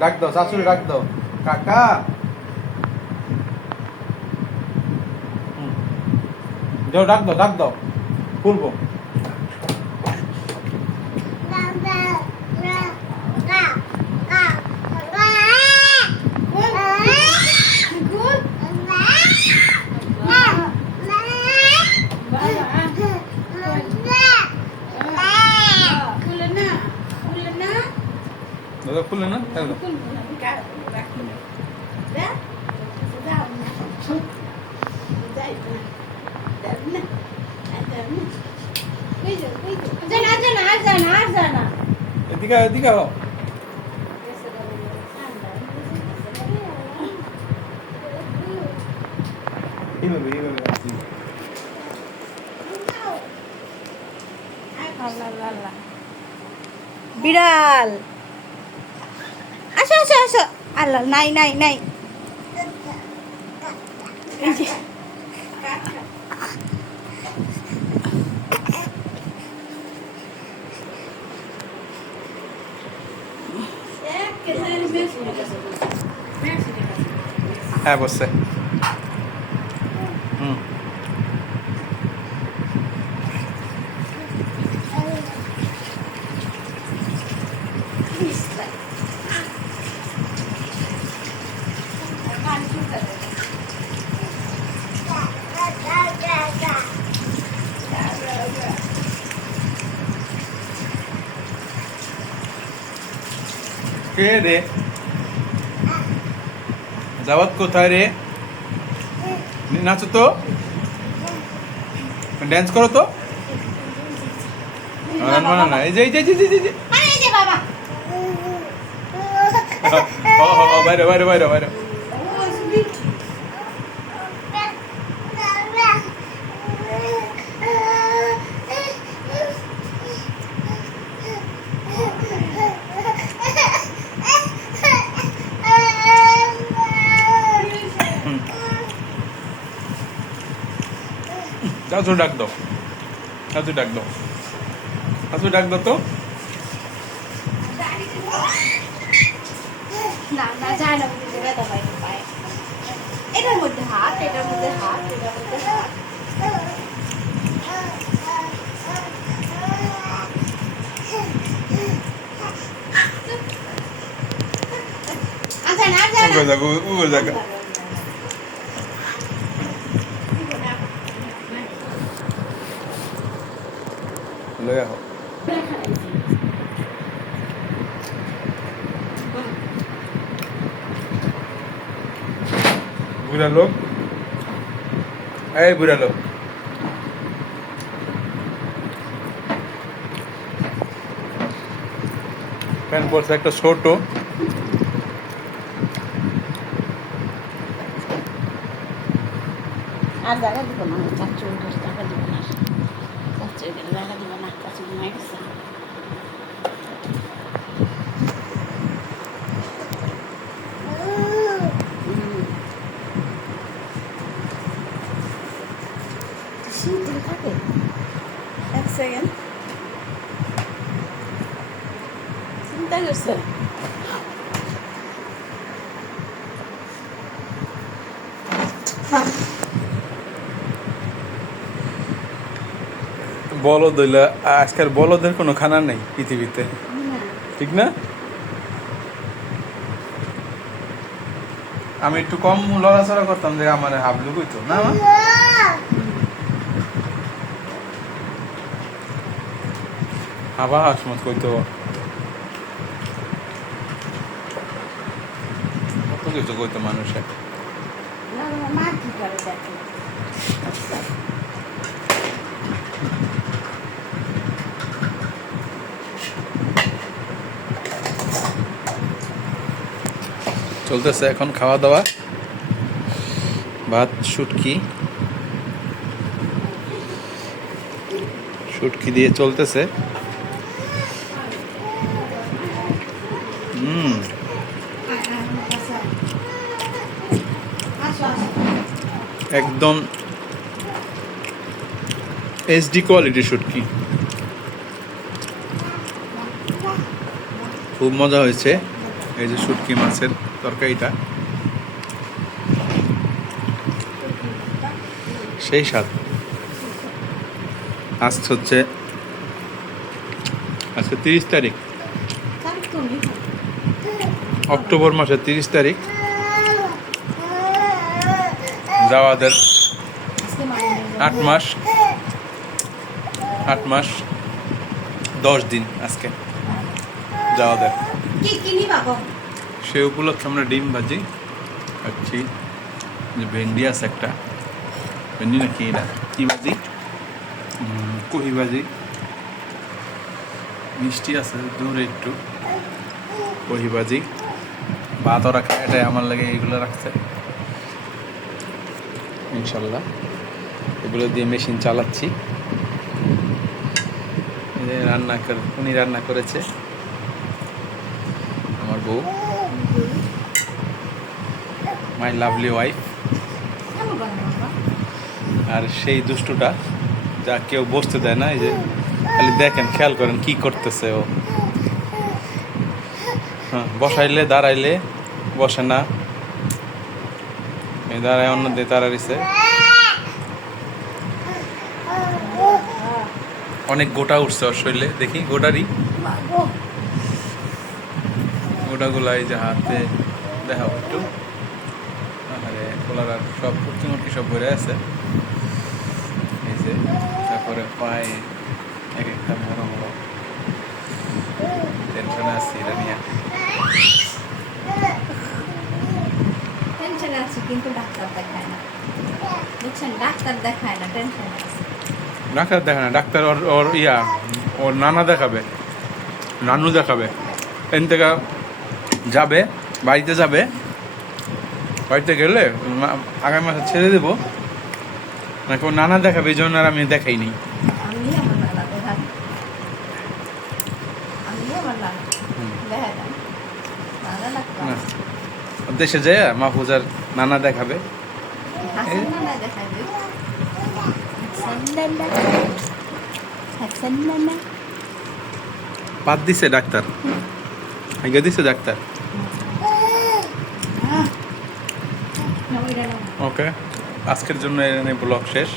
ডাক দাও, শাশুড়ি ডাক দাও, কাকা। যাও ডাক দাও, ডাক দাও, খুলবো। দাদা খুলে না, এদিকে এদিকে আও। এইভাবে এইভাবে বিড়াল আসো আসো আসো। আল্লাহ নাই নাই নাই। হ্যাঁ বসছে। কে রে? দাওয়াত কোথায় রে? নাচো তো, ড্যান্স করো তো। না এই যে এই যে বাবা বাইরে বাইরে বাইরে বাইরে। শাশুড়ি ডাক দাও, শাশুড়ি ডাক দাও, শাশুড়ি ডাক দাও তো। না না যায় না, ব্যথা পাই পায়। এটার মধ্যে হাত, এটার মধ্যে হাত, এটার মধ্যে হাত। আচ্ছা না যায় না, দেখো ও দেখো লয়া হো। বুড়া লোক, এই বুড়া লোক, প্যান্ট পরছে একটা ছোট। আর জায়গা দিব না, চাচ্চু টাকা দিব না, চাচ্চু জায়গা দিব না, চাচ্চু ঘুমাই গেছে। থাকে 1 সেকেন্ড চিন্তা করছে। বলদ হইলে আজকাল বলদের কোনো খানা নেই পৃথিবীতে, ঠিক না? আমি একটু কম লড়াচড়া করতাম যে আমার হাবলু কইতো না, আবার হাসমত কইতো, কত কিছু কইতো মানুষের। মা কি করে দেখো, চলতেছে এখন খাওয়া দাওয়া, ভাত শুটকি শুটকি দিয়ে চলতেছে। একদম এইচডি কোয়ালিটি শুটকি। খুব মজা হয়েছে। এই যে শুটকি মাছের তরকারিটা সেই স্বাদ। আজ হচ্ছে আজকে 30 তারিখ, অক্টোবর মাসের 30 তারিখ। যাওয়াদের 8 মাস 10 দিন আজকে যাওয়াদের। সে উপলক্ষে আমরা ডিম ভাজি খাচ্ছি। যে ভেন্ডি আছে একটা, ভেন্ডি নাকি এটা কি ভাজি, কহি ভাজি, মিষ্টি আছে দূরে একটু, কহি ভাজি, ভাতও রাখা। এটাই আমার লাগে এইগুলো রাখছে ইনশাল্লাহ। এগুলো দিয়ে মেশিন চালাচ্ছি। উনি রান্না করেছে আমার বউ, মাই লাভলি ওয়াইফ। আর সেই দুষ্টুটা যা কেউ বসতে দেয় না, এই যে খালি দেখেন, খেয়াল করেন কি করতেছে ও। হ্যাঁ, বসাইলে দাঁড়াইলে বসে না, এই দাঁড়ায় অন্য দিয়ে তাড়াইছে। অনেক গোটা উঠছে ওর শরীরে, দেখি গোটারই গোটাগুলা এই যে হাতে দেখাও একটু। আরে কোলার সব ফুটকি মুটকি সব ভরে আছে এই যে। তারপরে পায়ে এক একটা বড় বড়। টেনশনে আছি এটা নিয়ে। টেনশনে আছি কিন্তু ডাক্তার দেখায় না, বুঝছেন? ডাক্তার দেখায় না, টেনশনে আছে। ডাক্তার দেখায় না, ডাক্তার ওর ওর নানা দেখাবে, নানু দেখাবে। এখান থেকে যাবে, বাড়িতে যাবে, বাড়িতে গেলে আগামী মাসে ছেড়ে দেবো, নাকি ওর নানা দেখাবে। এই জন্য আর আমি দেখাইনি। আমি আমার নানা দেখাই, আমি আমার নানা দেখাই না, নানা ডাক্তার না, দেশে যায় মাহফুজার নানা দেখাবে। হাসান নানা দেখাবে, হাসান নানা বাদ দিছে ডাক্তার, আগে দিছে ডাক্তার। ওকে, আজকের জন্য ব্লগ শেষ।